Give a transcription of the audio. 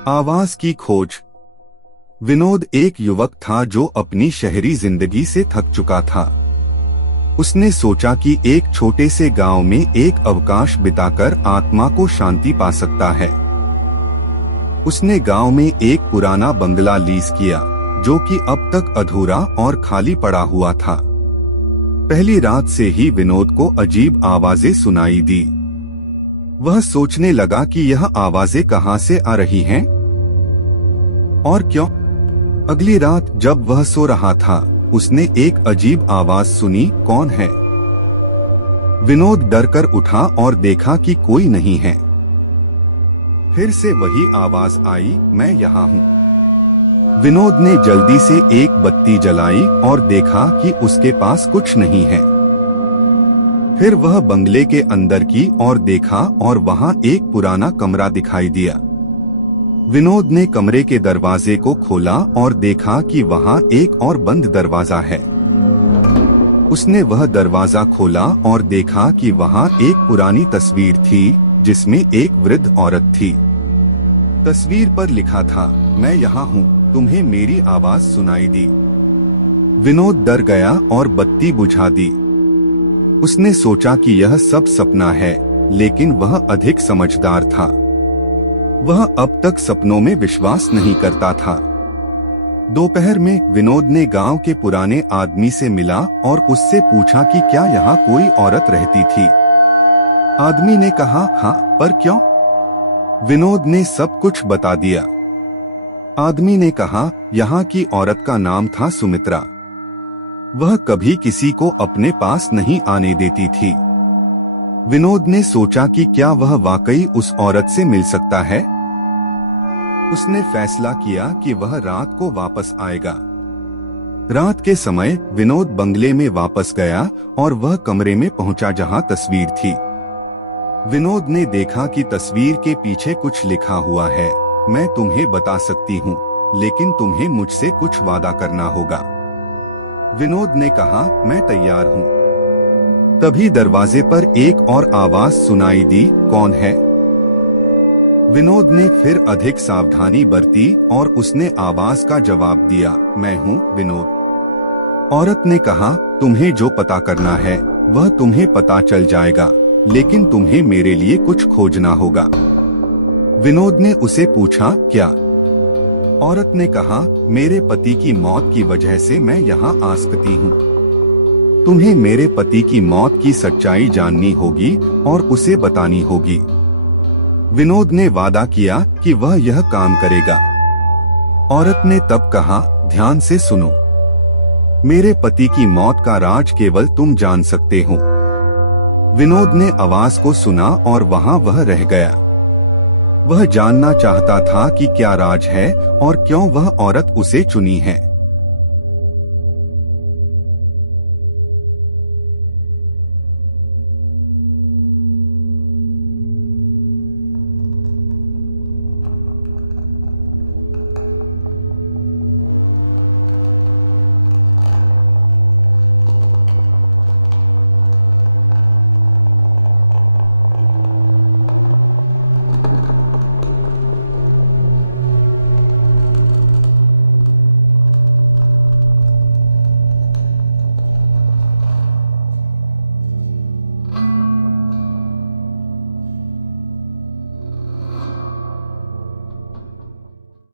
आवाज की खोज। विनोद एक युवक था जो अपनी शहरी जिंदगी से थक चुका था। उसने सोचा कि एक छोटे से गांव में एक अवकाश बिताकर आत्मा को शांति पा सकता है। उसने गांव में एक पुराना बंगला लीज किया, जो कि अब तक अधूरा और खाली पड़ा हुआ था। पहली रात से ही विनोद को अजीब आवाजें सुनाई दी। वह सोचने लगा कि यह आवाजें कहां से आ रही हैं और क्यों। अगली रात जब वह सो रहा था, उसने एक अजीब आवाज सुनी। कौन है? विनोद डरकर उठा और देखा कि कोई नहीं है। फिर से वही आवाज आई, मैं यहाँ हूँ। विनोद ने जल्दी से एक बत्ती जलाई और देखा कि उसके पास कुछ नहीं है। फिर वह बंगले के अंदर की और देखा और वहाँ एक पुराना कमरा दिखाई दिया। विनोद ने कमरे के दरवाजे को खोला और देखा कि वहाँ एक और बंद दरवाजा है। उसने वह दरवाजा खोला और देखा कि वहाँ एक पुरानी तस्वीर थी, जिसमें एक वृद्ध औरत थी। तस्वीर पर लिखा था, मैं यहाँ हूँ, तुम्हें मेरी आवाज सुनाई दी। विनोद डर गया और बत्ती बुझा दी। उसने सोचा कि यह सब सपना है, लेकिन वह अधिक समझदार था। वह अब तक सपनों में विश्वास नहीं करता था। दोपहर में विनोद ने गांव के पुराने आदमी से मिला और उससे पूछा कि क्या यहाँ कोई औरत रहती थी। आदमी ने कहा, हाँ, पर क्यों? विनोद ने सब कुछ बता दिया। आदमी ने कहा, यहाँ की औरत का नाम था सुमित्रा। वह कभी किसी को अपने पास नहीं आने देती थी। विनोद ने सोचा कि क्या वह वाकई उस औरत से मिल सकता है। उसने फैसला किया कि वह रात को वापस आएगा। रात के समय विनोद बंगले में वापस गया और वह कमरे में पहुंचा जहां तस्वीर थी। विनोद ने देखा कि तस्वीर के पीछे कुछ लिखा हुआ है, मैं तुम्हें बता सकती हूँ, लेकिन तुम्हें मुझसे कुछ वादा करना होगा। विनोद ने कहा, मैं तैयार हूँ। तभी दरवाजे पर एक और आवाज सुनाई दी, कौन है? विनोद ने फिर अधिक सावधानी बरती और उसने आवाज का जवाब दिया, मैं हूँ विनोद। औरत ने कहा, तुम्हें जो पता करना है वह तुम्हें पता चल जाएगा, लेकिन तुम्हें मेरे लिए कुछ खोजना होगा। विनोद ने उसे पूछा, क्या? औरत ने कहा, मेरे पति की मौत की वजह से मैं यहाँ आ सकती हूँ। तुम्हें मेरे पति की मौत की सच्चाई जाननी होगी और उसे बतानी होगी। विनोद ने वादा किया कि वह यह काम करेगा। औरत ने तब कहा, ध्यान से सुनो, मेरे पति की मौत का राज केवल तुम जान सकते हो। विनोद ने आवाज को सुना और वहाँ वह रह गया। वह जानना चाहता था कि क्या राज है और क्यों वह औरत उसे चुनी है।